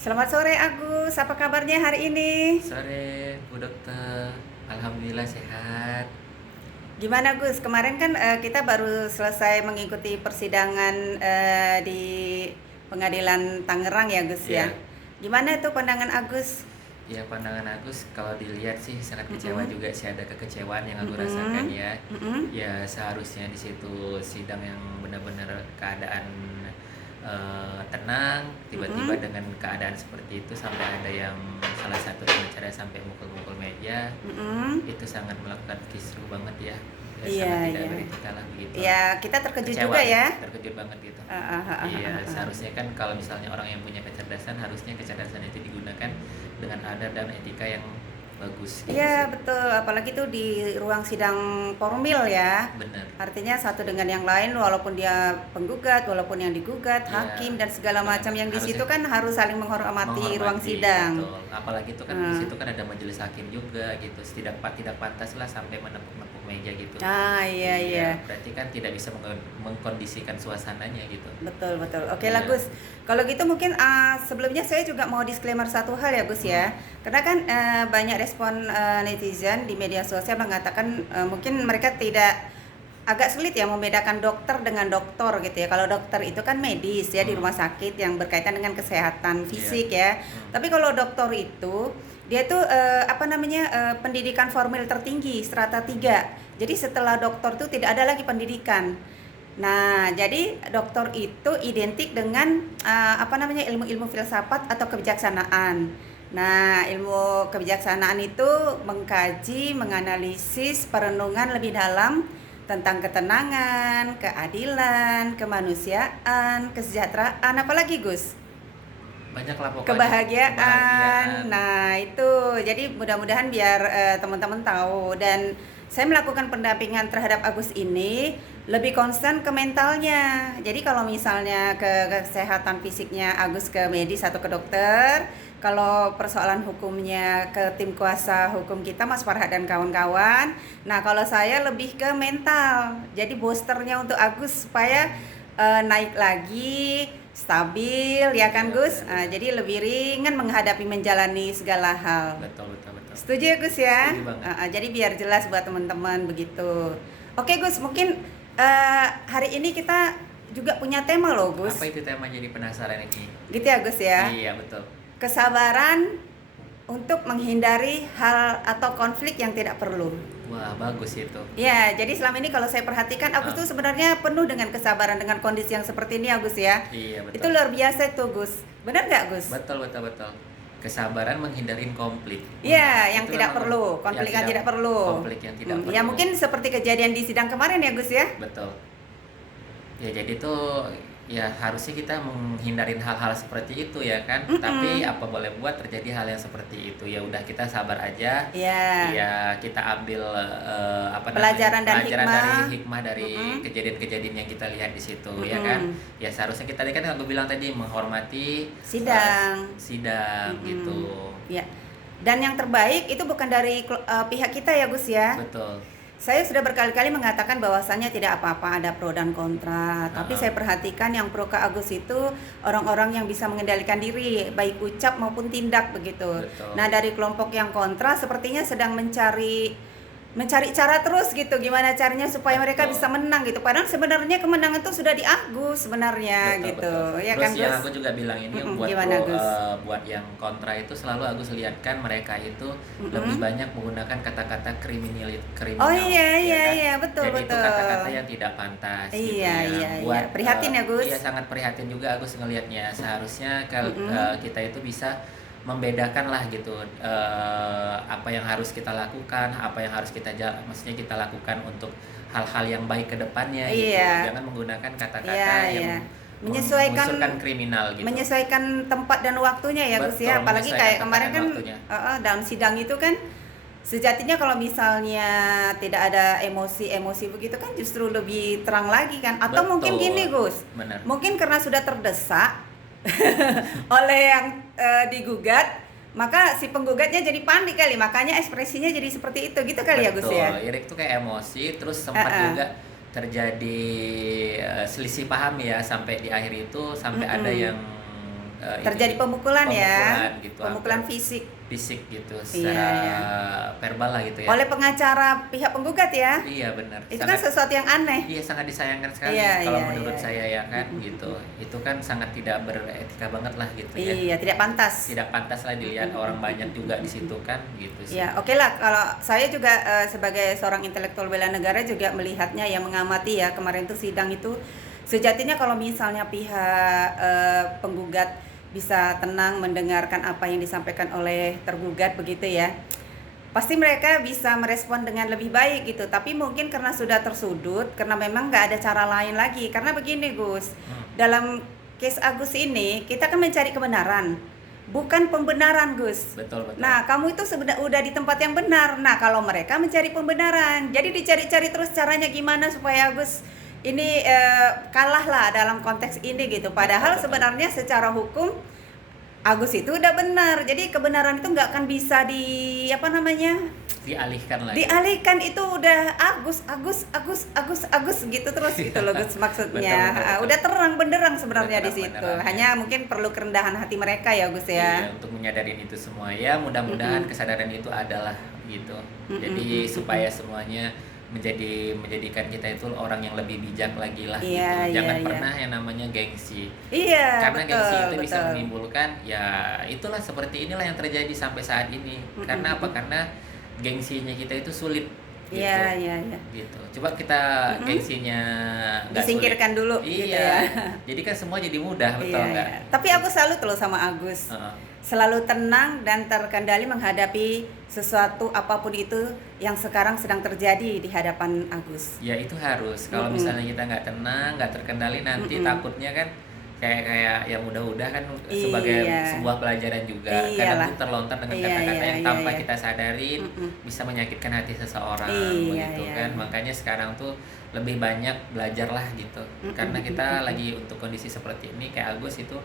Selamat sore Agus, apa kabarnya hari ini? Sore, Bu Dokter. Alhamdulillah sehat. Gimana Gus? Kemarin kan kita baru selesai mengikuti persidangan di Pengadilan Tangerang ya Gus ya. Ya, Gimana itu pandangan Agus? ya pandangan Agus kalau dilihat sih sangat kecewa Mm-mm, juga sih, ada kekecewaan yang aku rasakan mm-mm, ya. mm-mm, Ya seharusnya di situ sidang yang benar-benar keadaan tenang, tiba-tiba mm-mm, dengan keadaan seperti itu sampai ada yang salah satu pengacara sampai mukul-mukul meja, mm-mm. itu sangat melakukan kisruh banget ya. Ya Iya, sangat tidak iya. beretika lah begitu. Ya, kita terkejut Kecewa juga gitu, ya. terkejut banget gitu. Ah, ah, ah, Iya, ah, ah. seharusnya kan kalau misalnya orang yang punya kecerdasan, harusnya kecerdasan itu digunakan dengan adab dan etika yang bagus gitu Iya sih. betul, apalagi tuh di ruang sidang formil ya. Bener. Artinya satu dengan yang lain, walaupun dia penggugat, walaupun yang digugat, Iya, hakim dan segala macam bener. yang di Harusnya situ kan harus saling menghormati ruang menghormati, sidang. betul. Apalagi itu kan di Hmm. situ kan ada majelis hakim juga gitu. Tidak pantas lah sampai menepuk-nepuk meja gitu. Ah iya iya, Iya, berarti kan tidak bisa mengkondisikan suasananya gitu. betul betul. Oke lah Iya. Gus, kalau gitu mungkin sebelumnya saya juga mau disclaimer satu hal ya Gus Hmm. ya. Karena kan banyak respon netizen di media sosial mengatakan mungkin mereka tidak agak sulit ya membedakan dokter dengan dokter gitu ya. Kalau dokter itu kan medis ya di Hmm. rumah sakit yang berkaitan dengan kesehatan Iya. fisik ya. Hmm. Tapi kalau dokter itu dia tuh pendidikan formal tertinggi strata 3. Jadi setelah dokter tuh tidak ada lagi pendidikan. Nah, jadi dokter itu identik dengan ilmu-ilmu filsafat atau kebijaksanaan. Nah, ilmu kebijaksanaan itu mengkaji, menganalisis perenungan lebih dalam tentang ketenangan, keadilan, kemanusiaan, kesejahteraan, apalagi Gus? Banyak lah pokoknya. Kebahagiaan. Kebahagiaan. Nah, itu. Jadi mudah-mudahan biar teman-teman tahu dan saya melakukan pendampingan terhadap Agus ini lebih konsen ke mentalnya. Jadi kalau misalnya ke kesehatan fisiknya Agus ke medis atau ke dokter, kalau persoalan hukumnya ke tim kuasa hukum kita Mas Farhad dan kawan-kawan. Nah, kalau saya lebih ke mental. Jadi boosternya untuk Agus supaya naik lagi, stabil ya kan Iya, Gus. benar-benar. Jadi lebih ringan menghadapi menjalani segala hal. Betul, betul, betul. Setuju ya Gus ya? Setuju banget. Jadi biar jelas buat teman-teman begitu. Oke Gus, mungkin hari ini kita juga punya tema loh Gus. Apa itu tema, jadi penasaran ini? Gitu ya Gus ya. Iya, betul. Kesabaran untuk menghindari hal atau konflik yang tidak perlu. Wah, bagus itu. Ya, jadi selama ini kalau saya perhatikan Agus tuh sebenarnya penuh dengan kesabaran dengan kondisi yang seperti ini Agus ya. Iya, Itu betul. luar biasa tuh Gus. Benar nggak Gus? Betul, betul, betul. Kesabaran menghindarin konflik. Iya, yang Itu tidak memang perlu, konflik yang tidak perlu. konflik yang tidak perlu. Ya mungkin seperti kejadian di sidang kemarin ya Gus ya. Betul. Ya jadi tuh ya harusnya kita menghindarin hal-hal seperti itu ya kan. Tapi apa boleh buat, terjadi hal yang seperti itu. Ya udah, kita sabar aja. Iya. Ya kita ambil Pelajaran dan pelajaran hikmah. dari hikmah dari kejadian-kejadian yang kita lihat di situ ya kan. Ya seharusnya kita tadi kan aku bilang tadi menghormati Sidang. sidang gitu. Ya. Dan yang terbaik itu bukan dari pihak kita ya Gus ya. Betul. Saya sudah berkali-kali mengatakan bahwasannya tidak apa-apa ada pro dan kontra. Tapi saya perhatikan yang pro ke Agus itu orang-orang yang bisa mengendalikan diri, baik ucap maupun tindak begitu. Betul. Nah dari kelompok yang kontra sepertinya sedang mencari cara terus gitu, gimana caranya supaya mereka Betul. bisa menang gitu. Padahal sebenarnya kemenangan itu sudah di Agus sebenarnya Betul, gitu. betul. Ya Terus kan yang Gus? aku juga bilang ini buat Gimana Gus? buat yang kontra itu selalu Agus lihatkan mereka itu lebih banyak menggunakan kata-kata kriminal, Oh iya ya iya kan? iya betul Jadi betul. itu kata-kata yang tidak pantas gitu Iya ya. iya iya. Buat Prihatin ya Gus. iya, sangat prihatin juga Agus ngelihatnya. Seharusnya kalau kita itu bisa membedakan lah gitu, apa yang harus kita lakukan, apa yang harus maksudnya kita lakukan untuk hal-hal yang baik ke depannya gitu. Iya. Jangan menggunakan kata-kata Iya, yang iya. Menyesuaikan mengunsurkan kriminal gitu. menyesuaikan tempat dan waktunya ya Gus Betul, ya. Apalagi menyesuaikan kayak tempat kemarin dan kan waktunya. dalam sidang itu kan sejatinya kalau misalnya tidak ada emosi-emosi begitu kan justru lebih terang lagi kan. Atau mungkin Betul. gini Gus. Benar. Mungkin karena sudah terdesak oleh yang digugat, maka si penggugatnya jadi panik kali, makanya ekspresinya jadi seperti itu gitu kali ya Gus ya. Betul, Irik tuh kayak emosi, terus sempat juga terjadi selisih paham ya, sampai di akhir itu sampai ada yang Terjadi pemukulan ya, pemukulan gitu, pemukulan hampir fisik. fisik gitu, Iya, secara iya. verbal lah gitu ya. Oleh pengacara pihak penggugat ya. Iya benar, Itu kan sangat sesuatu yang aneh. iya sangat disayangkan sekali Iya, kalau iya, menurut iya, saya iya. ya kan gitu. Itu kan sangat tidak beretika banget lah gitu ya. Iya, tidak pantas. Tidak pantas lah dilihat orang banyak juga di situ kan gitu sih. Ya, oke lah. Kalau saya juga sebagai seorang intelektual bela negara juga melihatnya ya, mengamati ya kemarin tuh sidang itu sejatinya kalau misalnya pihak penggugat bisa tenang mendengarkan apa yang disampaikan oleh tergugat begitu ya, pasti mereka bisa merespon dengan lebih baik gitu. Tapi mungkin karena sudah tersudut, karena memang nggak ada cara lain lagi. Karena begini Gus, dalam case Agus ini kita kan mencari kebenaran, bukan pembenaran Gus. Betul betul. Nah, kamu itu sebenarnya udah di tempat yang benar. Nah, kalau mereka mencari pembenaran, jadi dicari-cari terus caranya gimana supaya Agus ini kalah lah dalam konteks ini gitu. Padahal Betul. sebenarnya secara hukum Agus itu udah benar. Jadi kebenaran itu nggak akan bisa Dialihkan lagi. dialihkan. Itu udah Agus gitu terus gitu loh Gus maksudnya. Betul. Udah terang benderang sebenarnya Udah di situ. terang benderang, Hanya mungkin perlu kerendahan hati mereka ya Gus ya. Iya, untuk menyadarin itu semua ya, mudah-mudahan kesadaran itu adalah gitu. Jadi supaya semuanya menjadikan kita itu orang yang lebih bijak lagi lah Iya, gitu. Jangan iya, iya. pernah yang namanya gengsi. Iya, Karena gengsi betul, itu bisa betul. menimbulkan ya itulah seperti inilah yang terjadi sampai saat ini. Karena apa? Karena gengsinya kita itu sulit gitu. Iya, iya, iya. Gitu. Coba kita gengsinya nggak Disingkirkan sulit. dulu Iya. gitu ya. Jadi kan semua jadi mudah, betul Iya, nggak? iya. Tapi aku salut loh sama Agus. Heeh. Selalu tenang dan terkendali menghadapi sesuatu apapun itu yang sekarang sedang terjadi di hadapan Agus. Ya itu harus. Kalau misalnya kita nggak tenang, nggak terkendali, nanti takutnya kan kayak yang udah-udah kan sebagai Iya. sebuah pelajaran juga. Iyalah. Kadang tuh terlontar dengan Iya, kata-kata iya, yang iya, tanpa iya. kita sadarin bisa menyakitkan hati seseorang Iya, begitu iya, kan. iya. Makanya sekarang tuh lebih banyak belajar lah gitu. Karena kita lagi untuk kondisi seperti ini kayak Agus itu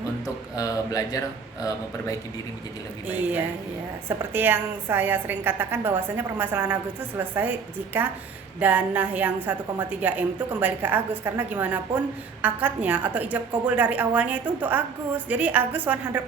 untuk belajar memperbaiki diri menjadi lebih baik Iya, lagi. iya. Seperti yang saya sering katakan bahwasanya permasalahan Agus itu selesai jika dana yang 1,3 M itu kembali ke Agus, karena gimana pun akadnya atau ijab kabul dari awalnya itu untuk Agus. Jadi Agus 100%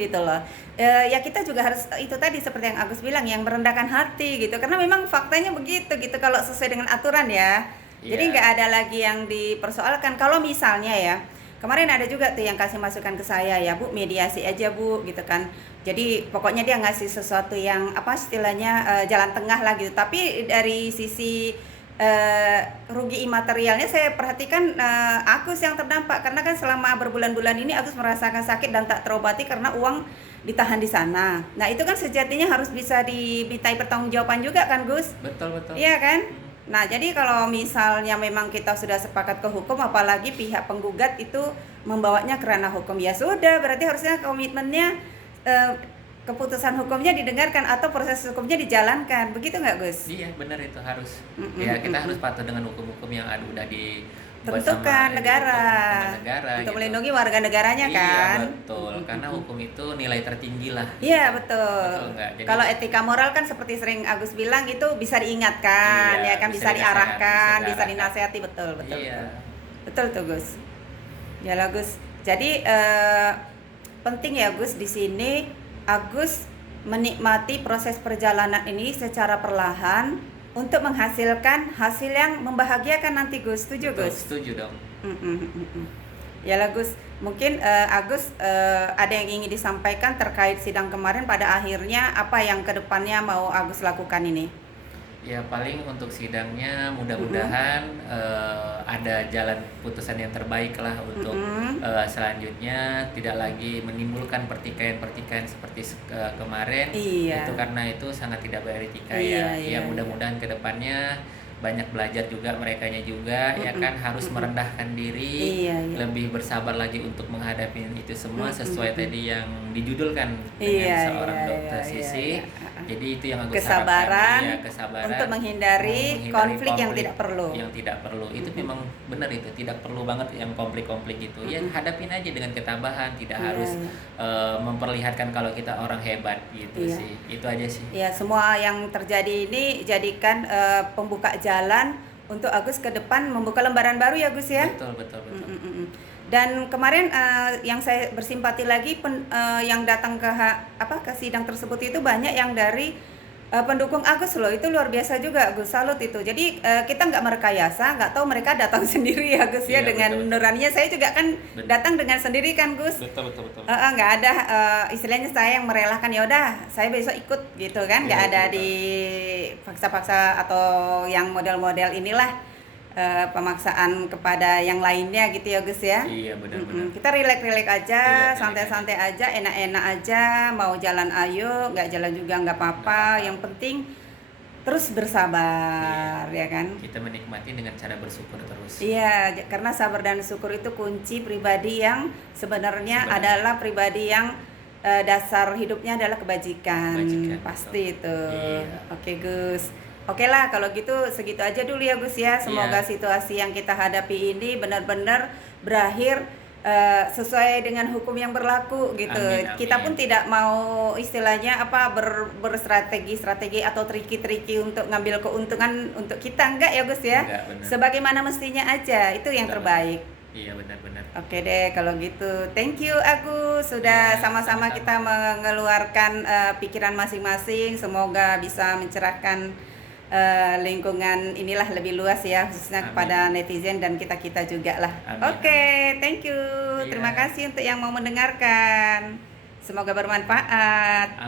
gitu loh. Ya kita juga harus itu tadi seperti yang Agus bilang, yang merendahkan hati gitu. Karena memang faktanya begitu gitu kalau sesuai dengan aturan ya. Jadi Iya. nggak ada lagi yang dipersoalkan. Kalau misalnya ya, kemarin ada juga tuh yang kasih masukan ke saya ya, Bu, mediasi aja Bu gitu kan. Jadi pokoknya dia ngasih sesuatu yang apa istilahnya jalan tengah lah gitu. Tapi dari sisi rugi imaterialnya saya perhatikan Agus yang terdampak, karena kan selama berbulan-bulan ini Agus merasakan sakit dan tak terobati karena uang ditahan di sana. Nah itu kan sejatinya harus bisa dimintai pertanggungjawaban juga kan Gus? Betul betul. Iya kan? Nah, jadi kalau misalnya memang kita sudah sepakat ke hukum, apalagi pihak penggugat itu membawanya ke ranah hukum, ya sudah, berarti harusnya komitmennya keputusan hukumnya didengarkan atau proses hukumnya dijalankan. Begitu nggak, Gus? Iya benar itu harus. Ya kita harus patuh dengan hukum-hukum yang udah dibuat Tentukan sama negara. negara Untuk gitu. melindungi warga negaranya Iya, kan? betul. Karena hukum itu nilai tertinggi lah. Iya betul. Betul nggak? Jadi- Kalau etika moral kan seperti sering Agus bilang itu bisa diingatkan, Iya, ya kan, bisa bisa diarahkan, dinasehati, bisa dinasehati, betul betul. Iya. Betul tuh Gus. Ya lah Gus. Jadi penting ya Gus di sini Agus menikmati proses perjalanan ini secara perlahan untuk menghasilkan hasil yang membahagiakan nanti Gus. Setuju Betul, Gus? setuju dong. Ya lah Gus, mungkin Agus ada yang ingin disampaikan terkait sidang kemarin, pada akhirnya apa yang kedepannya mau Agus lakukan ini? Ya paling untuk sidangnya mudah-mudahan ada jalan putusan yang terbaik lah untuk selanjutnya, tidak lagi menimbulkan pertikaian-pertikaian seperti kemarin. Iya. Itu karena itu sangat tidak beretika Iya, ya. iya, Ya mudah-mudahan kedepannya banyak belajar juga merekanya juga ya kan, harus merendahkan diri, Iya, iya. lebih bersabar lagi untuk menghadapi itu semua sesuai tadi yang dijudulkan dengan Iya, seorang iya, dokter iya, Sisi. iya. Jadi itu yang aku Kesabaran, harapkan, ya, kesabaran untuk menghindari konflik yang tidak perlu. Yang tidak perlu itu memang benar, itu tidak perlu banget yang konflik-konflik itu. Ya hadapin aja dengan ketabahan, tidak Iya, harus iya. memperlihatkan kalau kita orang hebat gitu Iya. sih. Itu aja sih. Ya, semua yang terjadi ini jadikan pembuka jalan untuk Agus ke depan membuka lembaran baru ya Gus ya. Betul betul betul. Dan kemarin yang saya bersimpati lagi yang datang ke sidang tersebut itu banyak yang dari pendukung Agus loh, itu luar biasa juga, Gus, salut itu. Jadi kita nggak merekayasa, nggak tahu mereka datang sendiri ya Gus ya, Iya, dengan betul, betul. nuraninya. Saya juga kan Betul. datang dengan sendiri kan Gus. Betul, betul, betul. Nggak ada istilahnya saya yang merelakan, ya udah saya besok ikut gitu kan, nggak Iya, ada betul. dipaksa-paksa atau yang model-model inilah pemaksaan kepada yang lainnya gitu ya Gus ya. Iya, benar-benar. Kita rileks-rileks aja, Rileks-rileks santai-santai aja, enak-enak aja, mau jalan ayo, nggak jalan juga nggak apa-apa. Yang penting terus bersabar, ya kan? Kita menikmati dengan cara bersyukur terus. Iya, karena sabar dan syukur itu kunci pribadi yang sebenarnya adalah pribadi yang dasar hidupnya adalah kebajikan. Kebajikan, Pasti itu. Iya. Oke Gus. Oke lah kalau gitu segitu aja dulu ya Gus ya. Semoga Iya. situasi yang kita hadapi ini benar-benar berakhir sesuai dengan hukum yang berlaku gitu. Amin, amin. Kita pun tidak mau istilahnya berstrategi atau triki-triki untuk ngambil keuntungan untuk kita, enggak ya Gus ya. Enggak, benar. Sebagaimana mestinya aja, itu yang Benar, terbaik. Iya, benar-benar. Oke deh kalau gitu. Thank you Agus sudah Iya, sama-sama sama-sama. kita mengeluarkan pikiran masing-masing. Semoga bisa mencerahkan lingkungan inilah lebih luas ya, khususnya Amin. kepada netizen dan kita-kita juga lah. Amin, Oke, thank you. Iya. Terima kasih untuk yang mau mendengarkan. Semoga bermanfaat. Amin.